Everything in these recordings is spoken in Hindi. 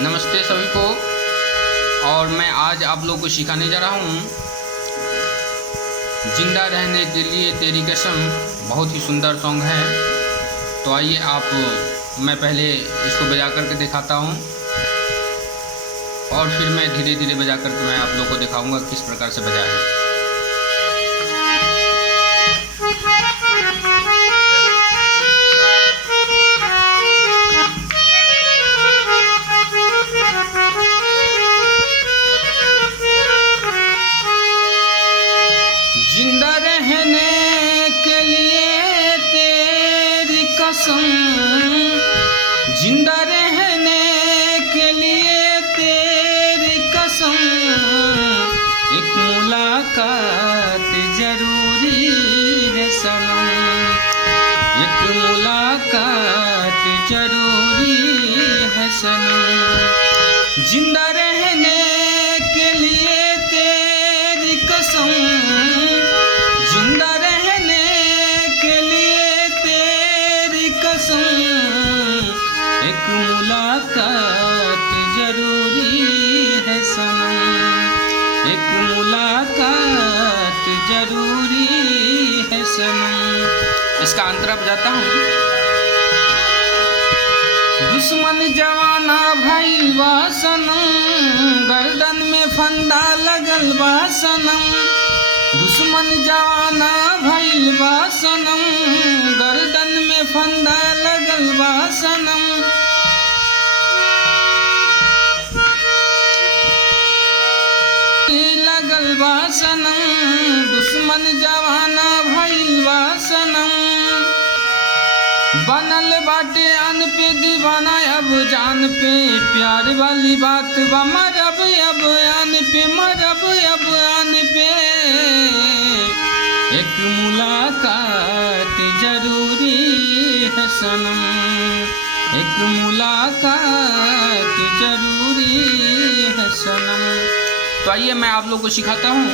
नमस्ते सभी को। और मैं आज आप लोगों को सिखाने जा रहा हूँ जिंदा रहने के लिए तेरी कसम। बहुत ही सुंदर सॉन्ग है। तो आइए मैं पहले इसको बजा करके दिखाता हूँ और फिर मैं धीरे धीरे बजा करके मैं आप लोगों को दिखाऊंगा किस प्रकार से बजा है। जिंदा रहने के लिए तेरी कसम, जिंदा रहने के लिए तेरी कसम, एक मुलाकात जरूरी है सनम, एक मुलाकात जरूरी है सनम। जिंदा रहने के लिए तेरी कसम, जिंदा रहने के लिए तेरी कसम, एक मुलाकात जरूरी है सनम, एक मुलाकात जरूरी है सनम। इसका अंतरा बजाता हूँ। दुश्मन जवाना भइल बा सनम, गर्दन में फंदा लगल बा सनम। दुश्मन जवाना भइल बा सनम, गर्दन में फंदा लगल बा सनम। लगल बा सनम, दुश्मन जवाना भइल बा सनम। बनल बाटे अन पे दीवाना अब जान पे, प्यार वाली बात बा मरब अब आन पे, मरब अब आन पे। एक मुलाकात जरूरी है सनम, एक मुलाकात जरूरी है सनम। तो आइए मैं आप लोगों को सिखाता हूँ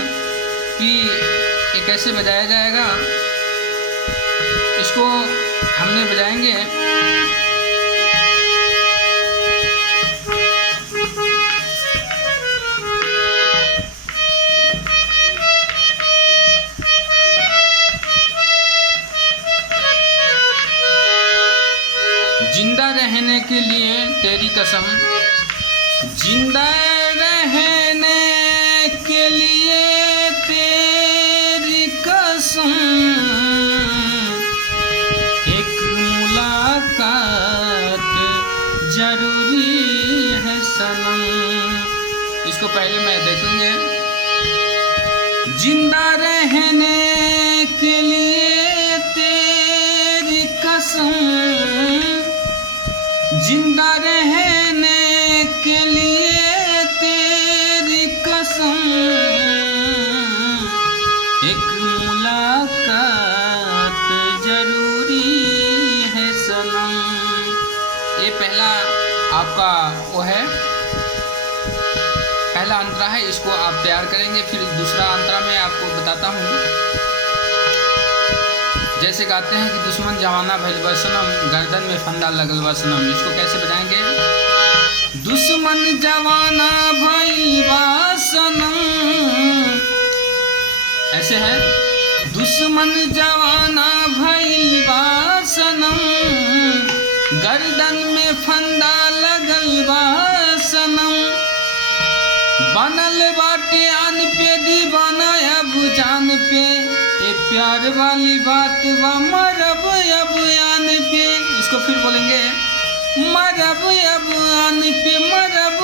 कि ये कैसे बजाया जाएगा। इसको हमने बजाएंगे जिंदा रहने के लिए तेरी कसम, जिंदा रहने के लिए तेरी कसम, एक मुलाकात जरूरी है सनम। इसको पहले मैं देखेंगे। जिंदा रहने के लिए तेरी कसम, जिंदा रहने के लिए तेरी कसम, एक मुलाकात जरूरी है सनम। ये पहला आपका वो है, पहला अंतरा है। इसको आप तैयार करेंगे। फिर दूसरा अंतरा मैं आपको बताता हूँ। जैसे गाते हैं कि दुश्मन जवाना भइल बा सनम, गर्दन में फंदा लगल बा सनम। इसको कैसे बजाएंगे? दुश्मन जवाना भइल बा सनम, ऐसे है। दुश्मन जवाना भइल बा सनम, गर्दन में फंदा लगल बा सनम। बनल बाटे अन पे दीवाना अब जान पे, ये प्यार वाली बात बा मरब अब आन पे। इसको फिर बोलेंगे मरब अब आन पे, मरब